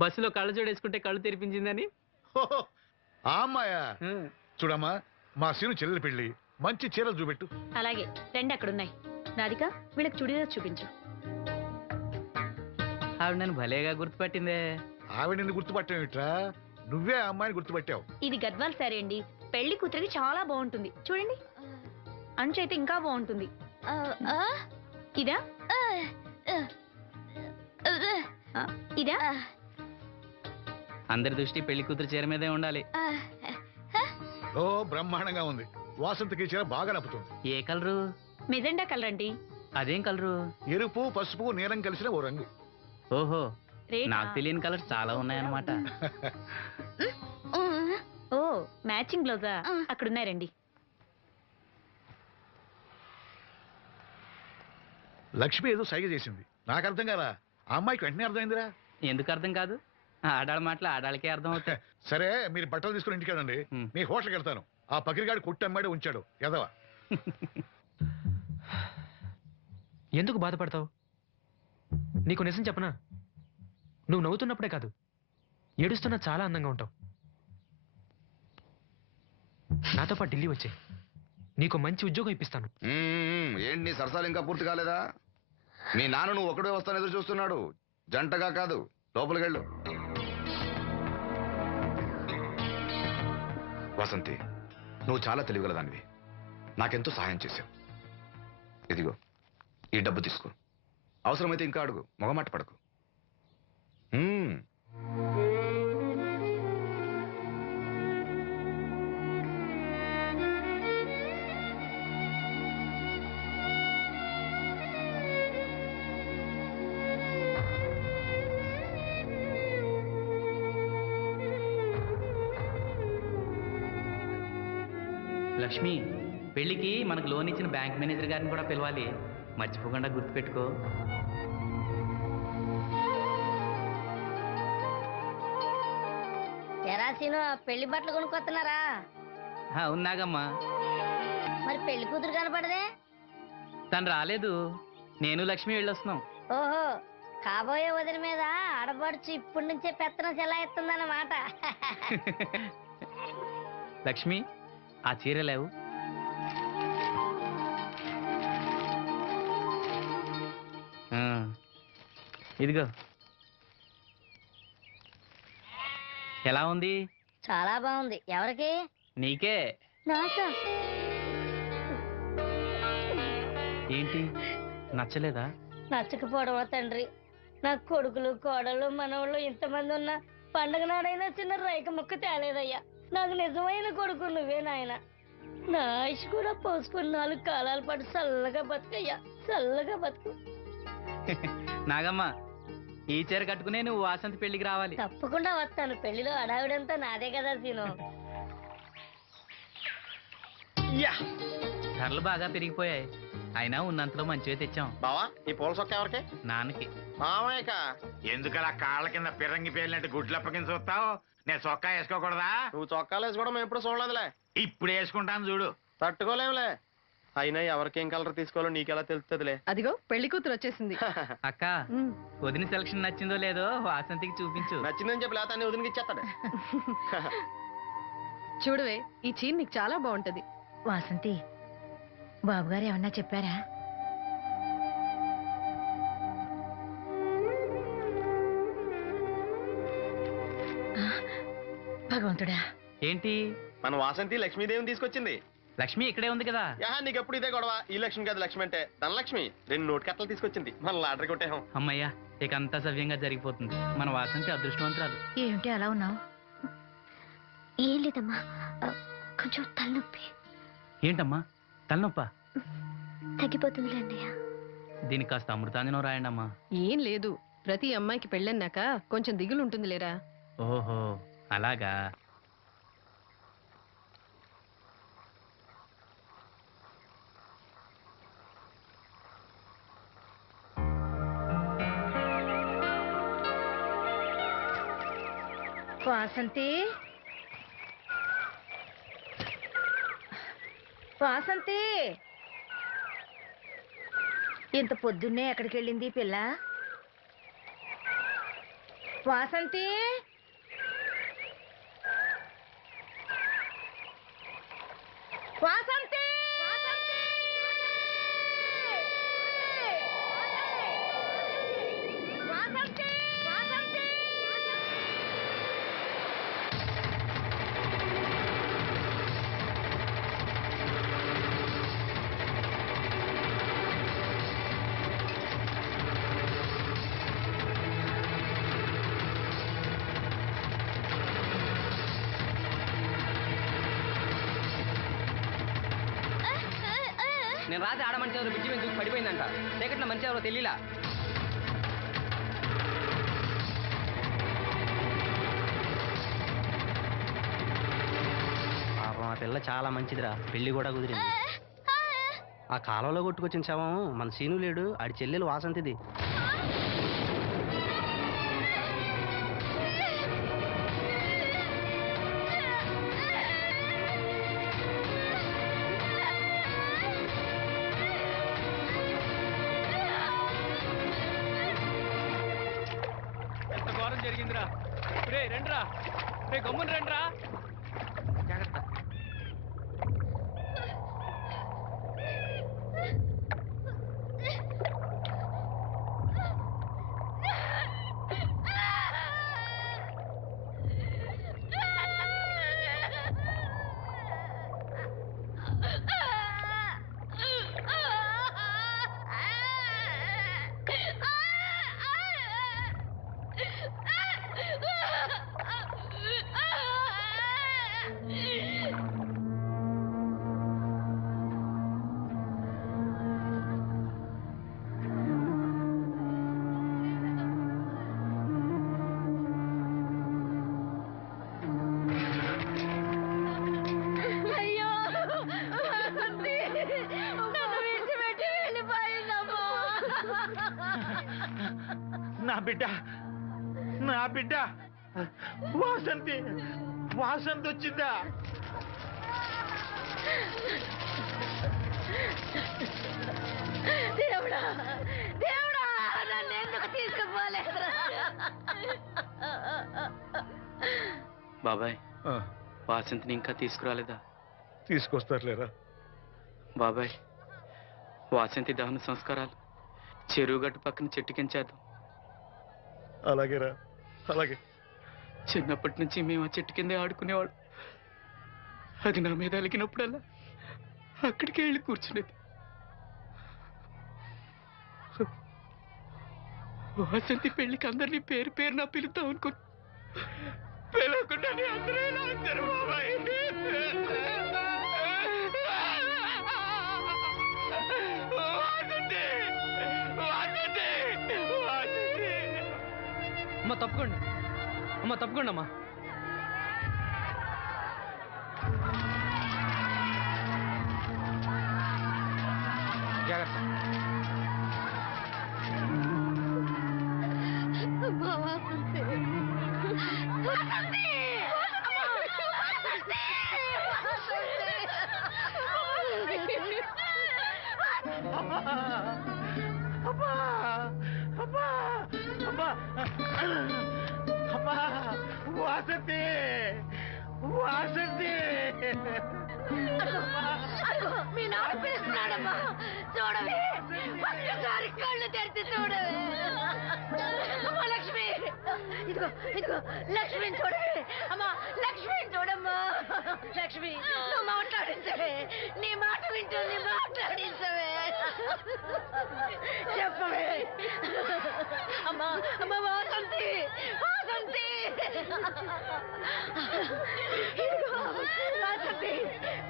బస్సులో కళ్ళజోడు వేసుకుంటే కళ్ళు తెరిపించిందని. ఓహో, ఆ అమ్మాయా? చూడమ్మా, మా సీను చెల్లెలి పెళ్లి, మంచి చీరలు చూపెట్టు. అలాగే రెండు అక్కడున్నాయి. రాధిక వీళ్ళకి చుడీదార్ చూపించు. ఆవిడ నన్ను భలేగా గుర్తుపట్టిందే. ఆవిడ నిన్ను గుర్తుపట్టావిట్రా? నువ్వే ఆ అమ్మాయిని గుర్తుపట్టావు. ఇది గద్వాల్ సారీ అండి. పెళ్లి కూతురికి చాలా బాగుంటుంది. చూడండి, అంచు అయితే ఇంకా బాగుంటుంది. ఇదా ఇదా? అందరి దృష్టి పెళ్లి కూతురు చీర మీదే ఉండాలి. ఓ బ్రహ్మాండంగా ఉంది. వాసంతకి చీర బాగా నప్పుతుంది. ఏ కలరు? మెజెండా కలర్ అండి. అదేం కలరు? ఎరుపు, పసుపు, నీలం కలిసిన ఓ రంగు. ఓహో, రేటా? నాకు తెలియని కలర్స్ చాలా ఉన్నాయన్నమాట. ఓ మ్యాచింగ్ బ్లౌజా? అక్కడున్నాయి రండి. లక్ష్మి ఏదో సైగ చేసింది, నాకు అర్థం కాదా. ఆ అమ్మాయికి వెంటనే అర్థమైందిరా. ఎందుకు అర్థం కాదు? ఆడాళ్ళ మాటలు ఆడాళ్ళకే అర్థం అవుతాయి. సరే, మీరు బట్టలు తీసుకుని ఇంటికి వెళ్ళండి. నీ హోటల్కి వెళ్తాను. ఆ పకిరిగాడు కొట్టి అమ్మాడే ఉంచాడు ఎదవా. ఎందుకు బాధపడతావు? నీకు నిజం చెప్పనా? నువ్వు నవ్వుతున్నప్పుడే కాదు, ఏడుస్తున్నా చాలా అందంగా ఉంటావు. నాతో పాటు ఢిల్లీ వచ్చే, నీకు మంచి ఉద్యోగం ఇప్పిస్తాను. ఏంటి నీ సరసాలు ఇంకా పూర్తి కాలేదా? మీ నాన్న నువ్వు ఒకడే వస్తాను ఎదురు చూస్తున్నాడు, జంటగా కాదు. లోపలికి వెళ్ళు. వసంతి, నువ్వు చాలా తెలివిగలదానివి. నాకెంతో సహాయం చేశావు. ఇదిగో ఈ డబ్బు తీసుకో. అవసరమైతే ఇంకా అడుగు, మొగమాట పడకు. లక్ష్మి, పెళ్లికి మనకు లోన్ ఇచ్చిన బ్యాంక్ మేనేజర్ గారిని కూడా పిలవాలి. మర్చిపోకుండా గుర్తుపెట్టుకో. ఎరాసీను పెళ్లి బట్టలు కొనుక్కొస్తున్నారా? ఉన్నాగమ్మా. మరి పెళ్లి కూతురు కనపడదే? తను రాలేదు. నేను లక్ష్మి వెళ్ళొస్తున్నాం. ఓహో, కాబోయే వదిన మీద ఆడబడుచు ఇప్పటి నుంచే పెత్తనం చెలాయిస్తుందన్నమాట. లక్ష్మి, ఆ చీర లేవు. ఇదిగో. ఎలా ఉంది? చాలా బాగుంది. ఎవరికి? నీకే. నాకా? ఏంటి, నచ్చలేదా? నచ్చకపోవడమా తండ్రి? నాకు కొడుకులు, కోడలు, మనవాళ్ళు ఇంతమంది ఉన్నా పండగ నాడైనా చిన్న రైక ముక్క తేలేదయ్యా. నాకు నిజమైన కొడుకు నువ్వే నాయన. నా ఆయుష్ కూడా పోసుకుని 4 కాలాల పాటు చల్లగా బతుకయ్యా, చల్లగా బతుకు. నాగమ్మ, ఈ చీర కట్టుకునే నువ్వు వాసంతి పెళ్లికి రావాలి. తప్పకుండా వస్తాను. పెళ్లిలో అడావిడంతా నాదే కదా సీను. ధరలు బాగా పెరిగిపోయాయి. అయినా ఉన్నంతలో మంచివే తెచ్చాం. బావా, ఈ పూల సొక్క ఎవరికి? నాన్నకి. మామయ్యక. ఎందుకలా కాళ్ళ కింద పిరంగి పేలినట్టు గుడ్లు అప్పకించి చూస్తావు? నేను చొక్కా వేసుకోకూడదా? నువ్వు చొక్కాలు వేసుకోవడం ఎప్పుడు చూడలేదులే. ఇప్పుడు వేసుకుంటాను చూడు. తట్టుకోలేములే. అయినా ఎవరికేం కలర్ తీసుకోవాలో నీకెలా తెలుస్తుందిలే. అదిగో పెళ్లి కూతురు వచ్చేసింది. అక్క, వదిన సెలక్షన్ నచ్చిందో లేదో వాసంతికి చూపించు. నచ్చిందని చెప్పి లేత అన్ని వదిలికి ఇచ్చేస్తాడు. చూడవే, ఈ చీర నీకు చాలా బాగుంటది. వాసంతి, బాబుగారు ఏమన్నా చెప్పారా? భగవంతుడా, ఏంటి? మన వాసంతి లక్ష్మీదేవిని తీసుకొచ్చింది. లక్ష్మి ఇక్కడే ఉంది కదా. నీకు ఎప్పుడు ఇదే గొడవ. ఈ లక్ష్మి కాదు, లక్ష్మి అంటే ధనలక్ష్మి. 2 నోటు కట్టలు తీసుకొచ్చింది. మన లాటరీ కొట్టేహం. అమ్మయ్యా, ఇక అంతా సవ్యంగా జరిగిపోతుంది. మన వాసంతి అదృష్టవంతురాలు. ఏమిటి అలా ఉన్నావు? ఏం లేదమ్మా, కొంచెం తలనొప్పి. ఏంటమ్మా, తలనొప్పా? తగ్గిపోతుంది అన్నయ్య. దీనికి కాస్త అమృతాంజనం రాయండి అమ్మా. ఏం లేదు, ప్రతి అమ్మాయికి పెళ్ళన్నాక కొంచెం దిగులు ఉంటుంది లేరా. ఓహో, అలాగా. వాసంతి, వాసంతి, ఇంత పొద్దున్నే ఎక్కడికి వెళ్ళింది పిల్ల? వాసంతి వాసంతి వాసంతి వాసంతి నేను రాత్రి ఆడ మనిషి ఎవరు బిడ్జి మీద దూకి పడిపోయిందంట. చీకట్లో మనిషి ఎవరో తెలియలా. పాపం ఆ పిల్ల చాలా మంచిదిరా, పెళ్లి కూడా కుదిరింది. ఆ కాలంలో కొట్టుకొచ్చిన శవం మన సీను లేడు, ఆడి చెల్లెలు వాసంతిది. ఎంత ఘోరం జరిగిందిరా. రే రండిరా, రే గమ్మున రండిరా. జాగ్రత్త. అయ్యో వాసంతి నన్ను విడిచిపెట్టి వెళ్ళిపోయిందమ్మా. నా బిడ్డ నా బిడ్డ వాసంతి వాసంతి వచ్చిందా? దేవుడా దేవుడా నన్ను ఎందుకు తీసుకుపోలేదురా? బాబాయ్, ఆ, వాసంతిని ఇంకా తీసుకురాలేదా? తీసుకొస్తారులేరా. బాబాయ్, వాసంతి దహన సంస్కారాలు చెరువు గట్టు పక్కన చెట్టు కించేద్దాం. అలాగేరా, అలాగే. చిన్నప్పటి నుంచి మేము ఆ చెట్టు కిందే ఆడుకునేవాడు. అది నా మీద అలిగినప్పుడల్లా అక్కడికే వెళ్ళి కూర్చునేది. వాసంతి పెళ్లికి అందరినీ పేరు పేరు నా పిలుద్దాం అనుకుని పిలవకుండానే అందరూ ఇలా వచ్చారు బాబాయ్. వాసంతి, వాసంతి, వాసంతి. అమ్మ తప్పుకోండి, అమ్మ తప్పుకోండి అమ్మా. జాగ్రత్త. వాసంతి వాసంతి అమ్మా అమ్మా అమ్మా అమ్మా అమ్మా వాసంతి వాసంతి. అదిగో మీ నాన్న పిలుస్తున్నాడమ్మా, చూడవే ఒక్కసారి కళ్ళు తెరిచి చూడవే. అమ్మా లక్ష్మి, ఇదిగో ఇదిగో లక్ష్మిని చూడవే. అమ్మా లక్ష్మిని చూడమ్మా. లక్ష్మి నువ్వు మాట్లాడించవే, నీ మాట వింటుంది, మాట్లాడించవే, చెప్పవే. అమ్మా అమ్మా వాసంతి వాసంతి. ఇదిగో వాసంతి,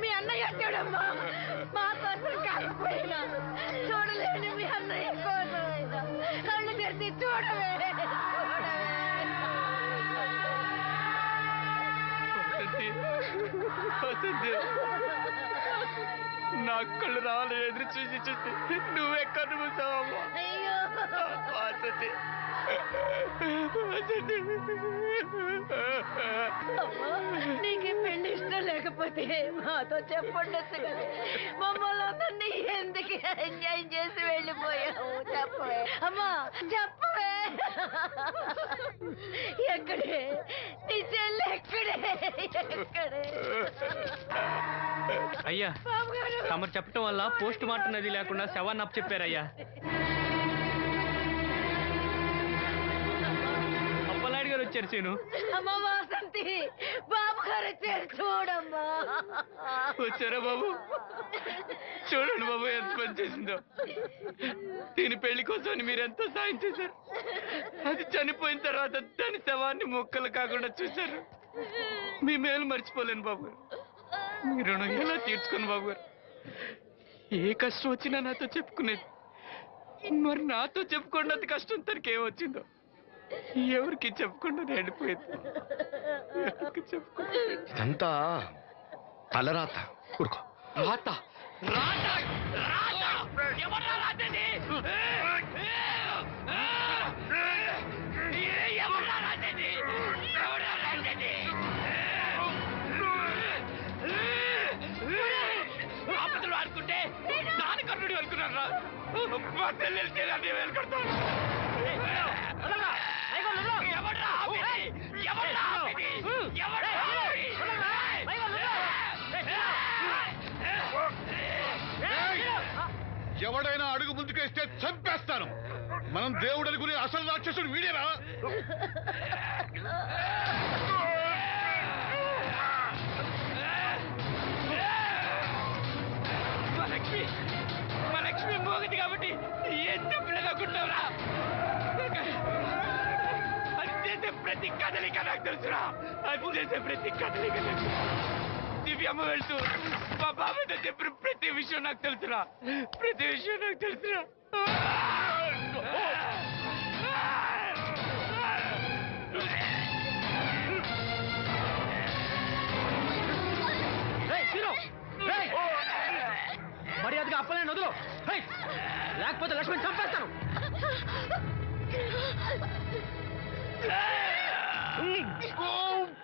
మీ అన్నయ్య చూడమ్మా, మా కోసం కాకపోయినా చూడలేని మీ అన్నయ్య కోసమైనా కళ్ళు తెరిచి చూడవే. నా కళ్ళు రావాలని ఎదురు చూసి చూసి నువ్వెక్కడ మూసావమ్మా. అయ్యో వాసంతి, అమ్మా, నీకు ఈ పెళ్లి ఇష్టం లేకపోతే మాతో చెప్పండొచ్చు కదా. మమ్మల్ని అందరినీ ఎందుకు ఎంజాయ్ చేసి వెళ్ళిపోయావు చెప్పవే. అమ్మా చెప్పవే. ఎక్కడే నీ చెల్లి ఎక్కడే ఎక్కడే అయ్యా తమరు చెప్పటం వల్ల పోస్ట్ మార్టం నది లేకుండా శవాన్ని అప్పచెప్పారయ్యా. అప్పలనాయుడు గారు వచ్చారు సీను. అమ్మ వాసంతి బాబు గారు వచ్చారు చూడమ్మా. వచ్చారా బాబు? చూడండి బాబు ఎంత పని చేసిందో. దీని పెళ్లి కోసం మీరు ఎంతో సాయం చేశారు. అది చనిపోయిన తర్వాత దాని శవాన్ని మొక్కలు కాకుండా చూశారు. మీ మేలు మర్చిపోలేను బాబు గారు. మీ రుణం ఎలా తీర్చుకోను బాబు గారు. ఏ కష్టం వచ్చినా నాతో చెప్పుకునేది. మరి నాతో చెప్పుకున్నది కష్టం తనకి ఏమొచ్చిందో ఎవరికి చెప్పుకుండా వెళ్ళిపోయింది. ఎవరికి చెప్పుకుంటా ఇదంతా తలరాత. ఊరుకో. రాత రాత రాత ఎవరా రాతది? ఎవరా రాతది? ఎవరా రాతది? ఆపదలు ఆడుకుంటే నాన్న కర్ణుడు అనుకున్నారా? మా చెల్లెలు చేయాలి వెళ్ళుకుంటాను. ఎవరా ఎవరా ఎవరా ఎవడైనా అడుగు ముందుకేస్తే చంపేస్తాను. మనం దేవుడు అనుకునే అసలు రాక్షసుడు వీడేరా? మా లక్ష్మి మోగది కాబట్టి ఏం చెప్పలేదనుకుంటావురా? అది చేసే ప్రతి కదలిక నాకు తెలుసురా. అది చేసే ప్రతి కదలిక నాకు. దివ్యమ్మ వెళ్తూ మా బాబాయ్తో చెప్పిన ప్రతి విషయం నాకు తెలుసురా. ప్రతి విషయం నాకు తెలుసురా. మర్యాదగా అప్పలే వదులు, లేకపోతే లక్ష్మణ్ చంపేస్తాను.